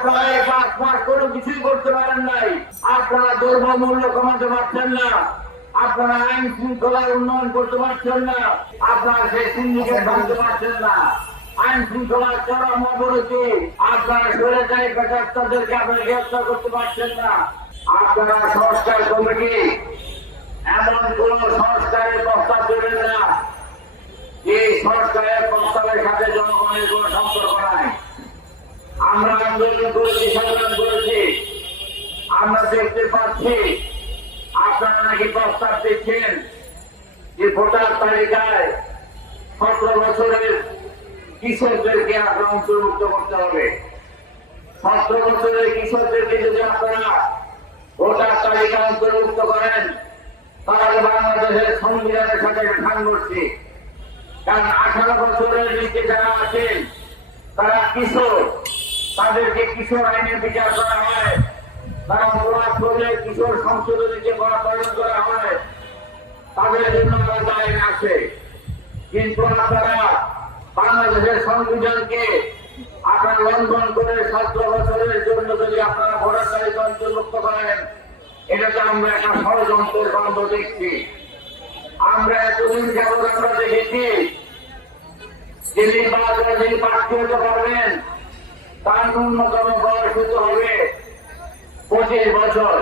আপনারা এই 5 মাস কোনো কিছুই করতে পারেন নাই। আপনারা দ্রব্যমূল্য কমাতে পারছেন না, আপনারা আইন শৃঙ্খলার উন্নয়ন করতে পারছেন না, আপনারা সেই সিন্ডিকেট ভাঙতে পারছেন না, আইন শৃঙ্খলার চরম অবনতি, আপনারা স্বৈরাচারী বেকারদেরকে আপনারা গ্রেফতার করতে পারছেন না। আপনারা সংস্কার কমিটি এমন কোন সংস্কারের প্রস্তাব দেবেন না এই সংস্কারের প্রস্তাবের সাথে জনগণের কোন সম্পর্ক নাই। আমরা আন্দোলন করেছি, সংগ্রাম করেছি, আমরা দেখতে পাচ্ছি আপনারা নাকি প্রস্তাব দিচ্ছেন যে ভোটার তালিকায় 17 বছরের কিশোরদেরকে আপনারা অন্তর্ভুক্ত করতে হবে। 17 বছরের কিশোরদেরকে যদি আপনারা ভোটার তালিকা অন্তর্ভুক্ত করেন তাহলে বাংলাদেশের সংবিধানের সাথে সাংঘর্ষিক। কারণ 18 বছরের নিচে যারা আছেন তারা কিশোর, তাদেরকে কিশোর আইনে বিচার করা হয়, তারা অপরাধ করলে কিশোর সংশোধনীতে পরিণত করা হয়, তাদের জন্য আলাদা আইন আছে। কিন্তু আপনারা বাংলাদেশের সংবিধানকে আপনারা লঙ্ঘন করে 17 বছরের জন্য যদি আপনারা ভোটার তালিকা অন্তর্ভুক্ত করেন, এটাকে আমরা একটা ষড়যন্ত্রের গন্ধ দেখছি। আমরা এতদিন যাবৎ আমরা দেখেছি যে নির্বাচনে যিনি প্রার্থী হতে পারবেন তার ন্যূনতম বয়স হতে হবে 25 বছর।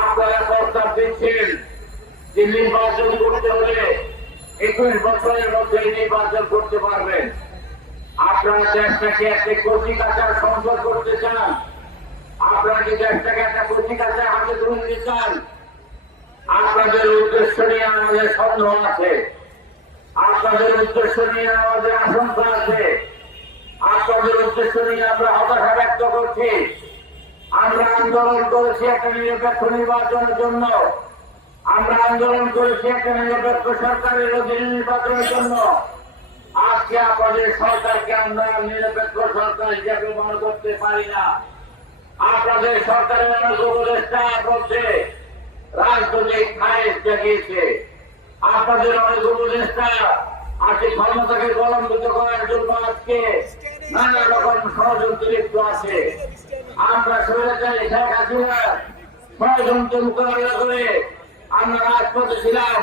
আপনারা প্রস্তাব দিচ্ছেন যে নির্বাচন করতে হলে 21 বছরের মধ্যে নির্বাচন করতে পারবেন। আপনারা দেশটাকে একটা কচি কাঁচার সংসদ করতে চান, আপনারা কি দেশটাকে একটা কচি কাঁচার হাতে তুলে নিতে চান? আপনাদের উদ্দেশ্য নিয়ে আমাদের সন্দেহ আছে, আপনাদের উদ্দেশ্য নিয়ে আমাদের আশঙ্কা আছে, আপনাদের উদ্দেশ্য নিয়ে আমরা হতাশা ব্যক্ত করছি। আমরা আন্দোলন করেছি একটা নিরপেক্ষ নির্বাচনের জন্য, আমরা আন্দোলন করেছি একটা নিরপেক্ষ সরকারের অধীনে নির্বাচনের জন্য। আজকে আপনাদের সরকারকে আমরা নিরপেক্ষ সরকার হিসাবে মনে করতে পারি না। আপনাদের সরকারের অনেক উপদেষ্টা করছে রাজনৈতিক খায়েশ জাগিয়েছে, আপনাদের অনেক উপদেষ্টা আজকে ক্ষমতাকে প্রলম্বিত করার জন্য আজকে নানা রকম ষড়যন্ত্র লিপ্ত আছে। আমরা স্বৈরাচারী শেখ হাসিনার ষড়যন্ত্র মোকাবিলা করে আমরা রাজপথে ছিলাম।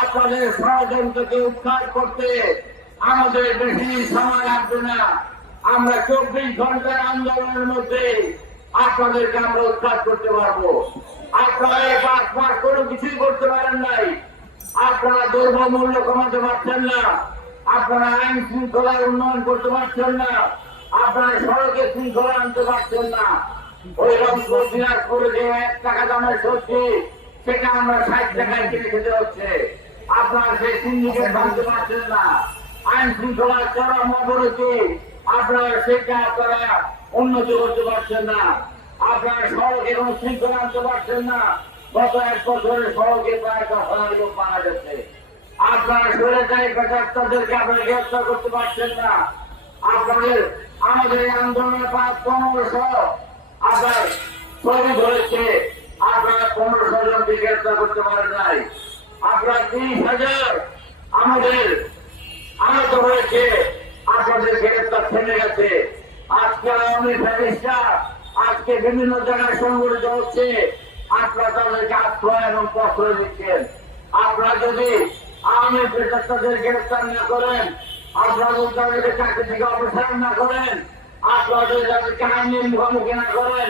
আপনাদের ষড়যন্ত্রকে উৎখাত করতে আমাদের বেশি সময় লাগবে না। আমরা 24 ঘন্টার আন্দোলনের মধ্যে আপনাদেরকে আমরা উৎখাত করতে পারবো। আপনারা এই 5 মাস কোনো কিছুই করতে পারেন নাই। আপনারা দ্রব্যমূল্য কমাতে পারছেন না, আপনারা আইন শৃঙ্খলার উন্নয়ন করতে পারছেন না, আপনারা সড়কে শৃঙ্খলা আনতে পারছেন না। ওই রংপুর দিনাজপুরে যে 1 টাকা দামের সবজি সেটা আমরা 60 টাকায় কিনে খেতে হচ্ছে। আপনারা সেই সিন্ডিকেট ভাঙতে পারছেন না, আইন শৃঙ্খলার চরম অবনতি, আপনারা সেটা আপনারা উন্নতি করতে পারছেন না, আপনারা সড়কে কোনো শৃঙ্খলা আনতে পারছেন না। গত 1 বছরের সড়কে প্রায় 10,000 লোক মারা গেছে। আপনারা স্বৈরাচারী বেকারদেরকে আপনারা গ্রেফতার করতে পারছেন না। আপনাদের আমাদের আন্দোলনের প্রায় 1500 আপনার শহীদ হয়েছে, আপনারা 1500 জনকে গ্রেফতার করতে পারেন নাই। আপনারা 30,000 আমাদের আহত হয়েছে, আপনাদের গ্রেফতার থেমে গেছে। আজকে আওয়ামী ফ্যাসিস্টরা আজকে বিভিন্ন জায়গায় সংগঠিত হচ্ছে, আপনারা তাদেরকে আশ্রয় এবং প্রশ্রয় দিচ্ছেন। আপনারা যদি আওয়ামী ফ্যাসিস্টদের গ্রেফতার না করেন, আপনারা যদি তাদেরকে চাকরি থেকে অপসারণ না করেন, আপনারা যদি তাদেরকে আইনের মুখোমুখি না করেন,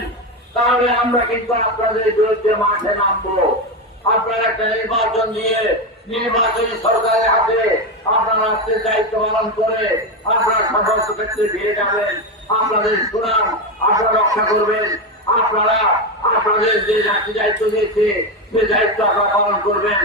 তাহলে আমরা কিন্তু আপনাদের বিরুদ্ধে মাঠে নামবো। আপনারা একটা নির্বাচন দিয়ে নির্বাচনী সরকারের হাতে আপনারা রাষ্ট্রের দায়িত্ব পালন করে আপনারা সমস্ত ক্ষেত্রে ভিড়ে যাবেন, আপনাদের সুনাম আপনারা রক্ষা করবেন, আপনারা আপনাদের যে জাতি দায়িত্ব দিয়েছে সে দায়িত্ব আপনারা পালন করবেন।